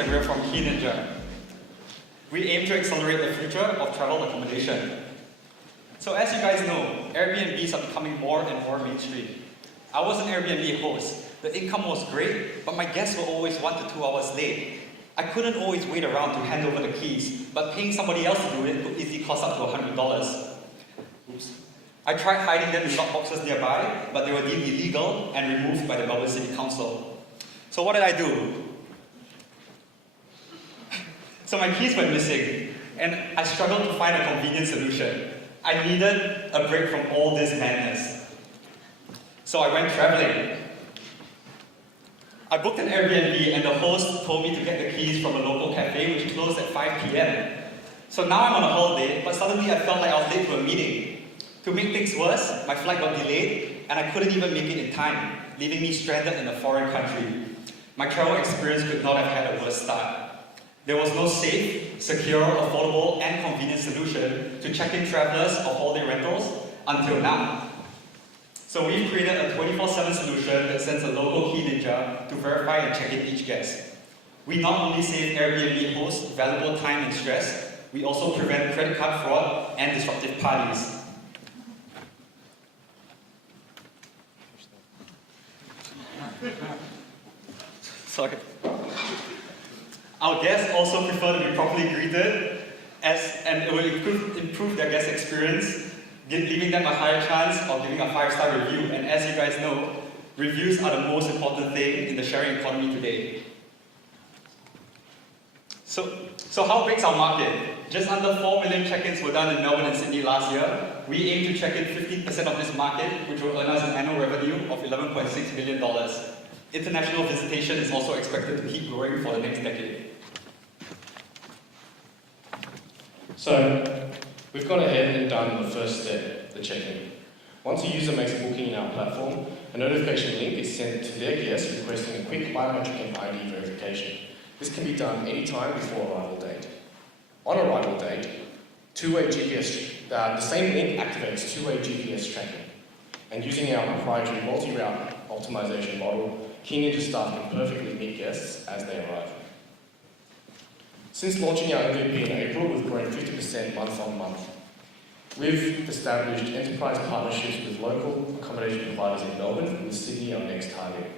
and we're from KeyNinja. We aim to accelerate the future of travel accommodation. So as you guys know, Airbnbs are becoming more and more mainstream. I was an Airbnb host. The income was great, but my guests were always 1 to 2 hours late. I couldn't always wait around to hand over the keys, but paying somebody else to do it could easily cost up to $100. Oops. I tried hiding them in lockboxes nearby, but they were deemed illegal and removed by the Melbourne City Council. So what did I do? So my keys went missing, and I struggled to find a convenient solution. I needed a break from all this madness. So I went traveling. I booked an Airbnb, and the host told me to get the keys from a local cafe which closed at 5 p.m. So now I'm on a holiday, but suddenly I felt like I was late to a meeting. To make things worse, my flight got delayed, and I couldn't even make it in time, leaving me stranded in a foreign country. My travel experience could not have had a worse start. There was no safe, secure, affordable, and convenient solution to check-in travelers or holiday rentals until now. So we've created a 24/7 solution that sends a local KeyNinja to verify and check in each guest. We not only save Airbnb hosts valuable time and stress, we also prevent credit card fraud and disruptive parties. Sorry. Our guests also prefer to be properly greeted, and it will improve their guest experience, leaving them a higher chance of giving a 5-star review. And as you guys know, reviews are the most important thing in the sharing economy today. So how big's our market? Just under 4 million check-ins were done in Melbourne and Sydney last year. We aim to check in 15% of this market, which will earn us an annual revenue of $11.6 billion. International visitation is also expected to keep growing for the next decade. So, we've gone ahead and done the first step, the check-in. Once a user makes a booking in our platform, a notification link is sent to their guest requesting a quick biometric and ID verification. This can be done anytime before arrival date. On arrival date, the same link activates two-way GPS tracking. And using our proprietary multi-route optimization model, KeyNinja staff can perfectly meet guests as they arrive. Since launching our MVP in April, we've grown 50% month on month. We've established enterprise partnerships with local accommodation providers in Melbourne, with Sydney our next target.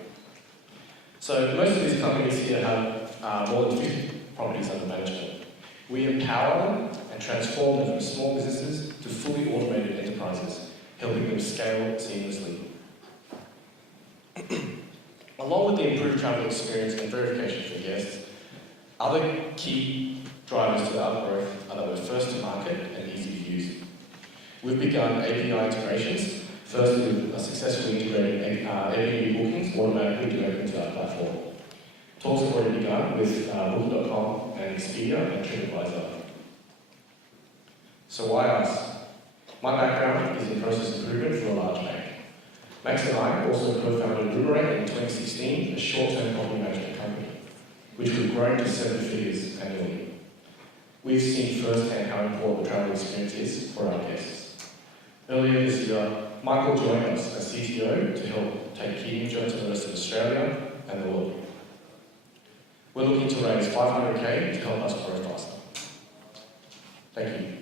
So most of these companies here have more than 50 properties under management. We empower them and transform them from small businesses to fully automated enterprises, helping them scale seamlessly. Along with the improved travel experience and verification for guests, other key drivers to our growth are that we're first to market and easy to use. We've begun API integrations, first with successfully integrating Airbnb bookings automatically direct into our platform. Talks have already begun with Booking.com and Expedia and TripAdvisor. So why us? My background is in process improvement for a large bank. Max and I also co-founded Boomerang in 2016, a short-term property management company, which we've grown to 7 figures annually. We've seen firsthand how important the travel experience is for our guests. Earlier this year, Michael joined us as CTO to help take KeyNinja to the rest of Australia and the world. We're looking to raise $500K to help us grow faster. Thank you.